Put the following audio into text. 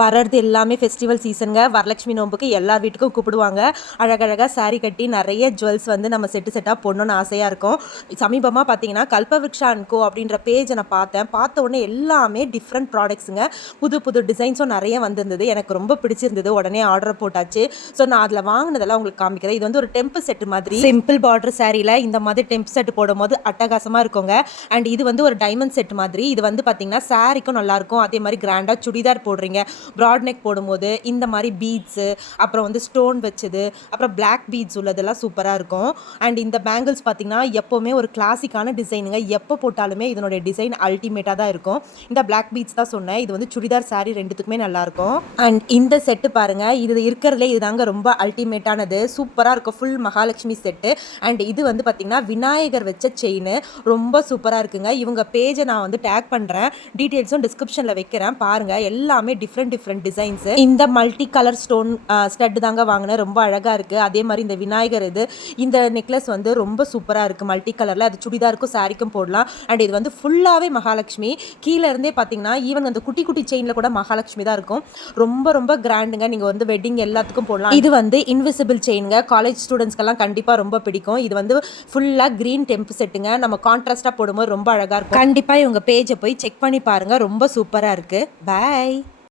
வர்றது எல்லாமே ஃபெஸ்டிவல் சீசனுங்க. வரலட்சுமி நோம்புக்கு எல்லா வீட்டுக்கும் கூப்பிடுவாங்க. அழகழகாக சாரீ கட்டி நிறைய ஜுவல்ஸ் வந்து நம்ம செட்டாக போடணும்னு ஆசையாக இருக்கும். சமீபமாக பார்த்தீங்கன்னா கல்பவ்ருக்ஷா அண்ட் கோ அப்படின்ற பேஜை நான் பார்த்த உடனே எல்லாமே டிஃப்ரெண்ட் ப்ராடக்ட்ஸுங்க. புது புது டிசைன்ஸும் நிறைய வந்திருந்தது. எனக்கு ரொம்ப பிடிச்சிருந்தது. உடனே ஆர்டர் போட்டாச்சு. ஸோ நான் அதில் வாங்கினதெல்லாம் உங்களுக்கு காமிக்கிறேன். இது வந்து ஒரு டெம்பிள் செட்டு மாதிரி, சிம்பிள் பார்டர் சாரியில் இந்த மாதிரி டெம்பிள் செட்டு போடும்போது அட்டகாசமாக இருக்குங்க. அண்ட் இது வந்து ஒரு டைமண்ட் செட் மாதிரி. இது வந்து பார்த்தீங்கன்னா சாரிக்கும் நல்லாயிருக்கும். அதே மாதிரி கிராண்டாக சுடிதார் போடுறீங்க, ப்ராட் நெக் போடும்போது இந்த மாதிரி பீட்ஸு, அப்புறம் வந்து ஸ்டோன் வச்சது, அப்புறம் பிளாக் பீட்ஸ் உள்ளதெல்லாம் சூப்பராக இருக்கும். அண்ட் இந்த பேங்கிள்ஸ் பார்த்தீங்கன்னா எப்போவுமே ஒரு கிளாசிக்கான டிசைனுங்க. எப்போ போட்டாலுமே இதனுடைய டிசைன் அல்டிமேட்டாக தான் இருக்கும். இந்த பிளாக் பீட்ஸ் தான் சொன்னேன். இது வந்து சுடிதார் சாரி ரெண்டுத்துக்குமே நல்லாயிருக்கும். அண்ட் இந்த செட்டு பாருங்கள், இது இருக்கிறதுலே இதுதாங்க ரொம்ப அல்டிமேட்டானது. சூப்பராக இருக்கும். Full Mahalakshmi set. அண்ட் இது வந்து பார்த்திங்கன்னா விநாயகர் வச்ச செயின் ரொம்ப சூப்பராக இருக்குங்க. இவங்க பேஜை நான் வந்து டேக் பண்ணுறேன், டீட்டெயில்ஸும் டிஸ்கிரிப்ஷனில் வைக்கிறேன் பாருங்கள். எல்லாமே டிஃப்ரெண்ட் டிசைன்ஸ். இந்த மல்டி கலர் ஸ்டோன் ஸ்டட் தாங்க வாங்கினேன். ரொம்ப அழகாக இருக்குது. அதே மாதிரி இந்த விநாயகர் இந்த நெக்லஸ் வந்து ரொம்ப சூப்பராக இருக்குது. மல்டி கலரில் அது சுடிதாருக்கும் சாரிக்கும் போடலாம். அண்ட் இது வந்து ஃபுல்லாகவே மகாலட்சுமி. கீழே இருந்தே பார்த்தீங்கன்னா ஈவன் அந்த குட்டி குட்டி செயினில் கூட மகாலட்சுமி தான் இருக்கும். ரொம்ப கிராண்டுங்க. நீங்கள் வந்து வெட்டிங் எல்லாத்துக்கும் போடலாம். இது வந்து இன்விசிபிள் செயினுங்க. காலேஜ் ஸ்டூடெண்ட்ஸ்க்கெல்லாம் கண்டிப்பாக ரொம்ப பிடிக்கும். இது வந்து ஃபுல்லாக க்ரீன் டெம்பிள் செட்டுங்க. நம்ம கான்ட்ராஸ்ட்டாக போடும்போது ரொம்ப அழகாக இருக்கும். கண்டிப்பாக இவங்க பேஜை போய் செக் பண்ணி பாருங்கள். ரொம்ப சூப்பராக இருக்குது. பாய்.